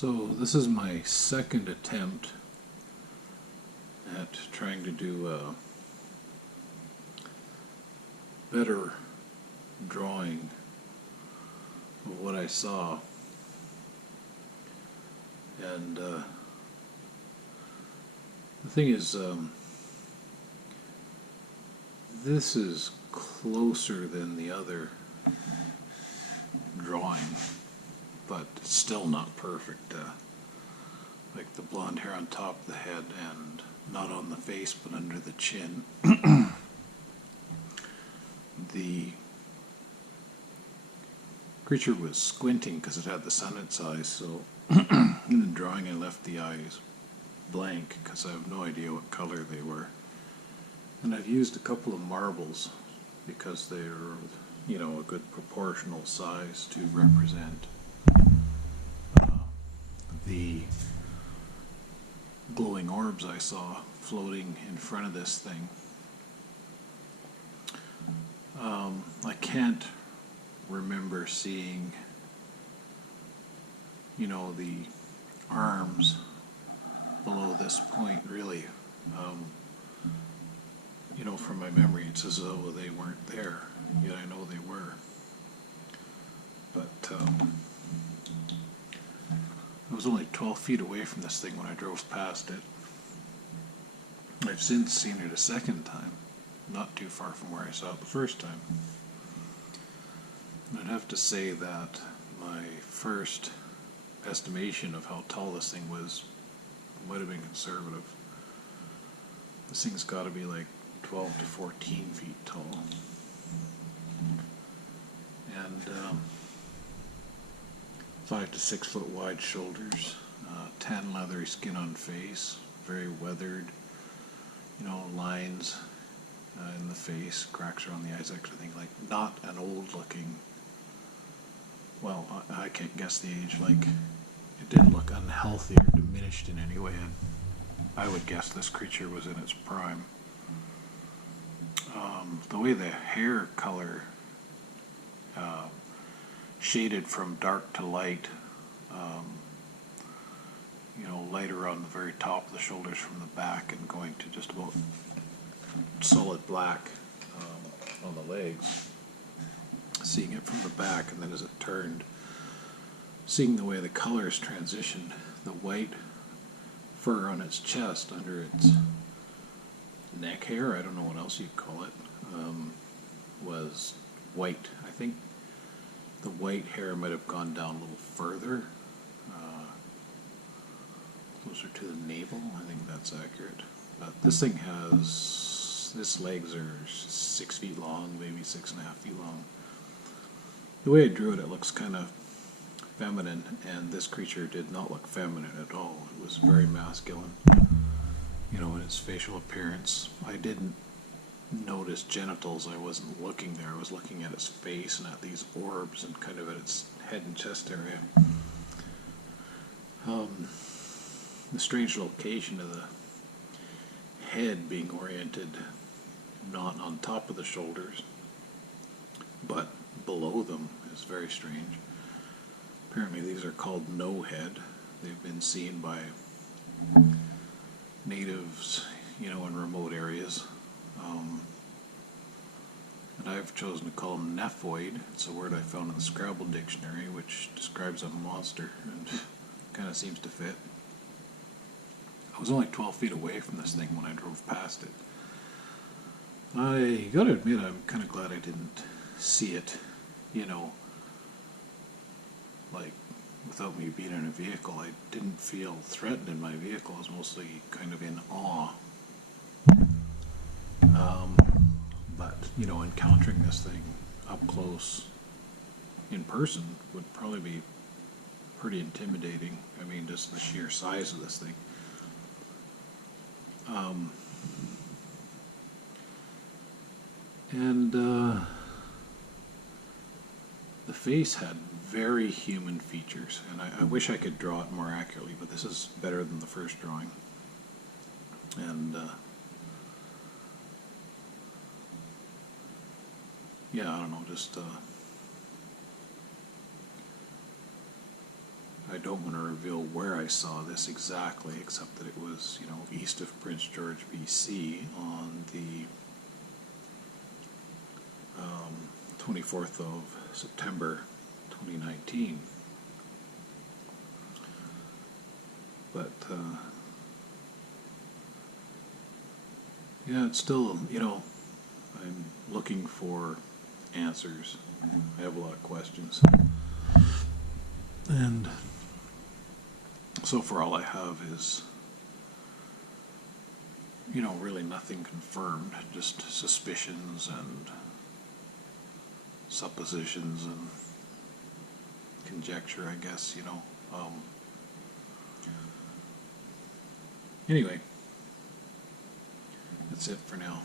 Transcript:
So this is my second attempt at trying to do a better drawing of what I saw. And the thing is, this is closer than the other drawing, but it's still not perfect. Like the blonde hair on top of the head and not on the face but under the chin. The creature was squinting because it had the sun in its eyes, so in the drawing I left the eyes blank because I have no idea what color they were. And I've used a couple of marbles because they're, a good proportional size to represent the glowing orbs I saw floating in front of this thing. I can't remember seeing, the arms below this point, really. From my memory, it's as though they weren't there, yet I know they were. But I was only 12 feet away from this thing when I drove past it. I've since seen it a second time, not too far from where I saw it the first time. And I'd have to say that my first estimation of how tall this thing was might have been conservative. This thing's got to be like 12 to 14 feet tall. And 5 to 6 foot wide shoulders, tan leathery skin on face, very weathered, lines in the face, cracks around the eyes, actually thing, like not an old looking, well, I can't guess the age, like it didn't look unhealthy or diminished in any way, and I would guess this creature was in its prime. The way the hair color shaded from dark to light, lighter on the very top of the shoulders from the back and going to just about solid black on the legs, seeing it from the back, and then as it turned, seeing the way the colors transitioned, the white fur on its chest under its neck hair, I don't know what else you'd call it, was white. I think the white hair might have gone down a little further, closer to the navel. I think that's accurate. But this thing has, its legs are 6 feet long, maybe 6.5 feet long. The way I drew it, it looks kind of feminine, and this creature did not look feminine at all. It was very masculine, in its facial appearance. I didn't notice genitals. I wasn't looking there. I was looking at its face and at these orbs and kind of at its head and chest area. The strange location of the head being oriented not on top of the shoulders, but below them is very strange. Apparently these are called no-head. They've been seen by natives, in remote areas. And I've chosen to call them nephoid. It's a word I found in the Scrabble dictionary, which describes a monster and kind of seems to fit. I was only 12 feet away from this thing when I drove past it. I gotta admit, I'm kind of glad I didn't see it, like without me being in a vehicle. I didn't feel threatened in my vehicle. I was mostly kind of in awe. But, encountering this thing up close in person would probably be pretty intimidating. I mean, just the sheer size of this thing. The face had very human features, and I wish I could draw it more accurately, but this is better than the first drawing. And I don't know, just I I don't want to reveal where I saw this exactly, except that it was, east of Prince George, BC, on the 24th of September, 2019. But, yeah, it's still, I'm looking for answers. I have a lot of questions. And so far all I have is, really nothing confirmed, just suspicions and suppositions and conjecture, I guess, Anyway, that's it for now.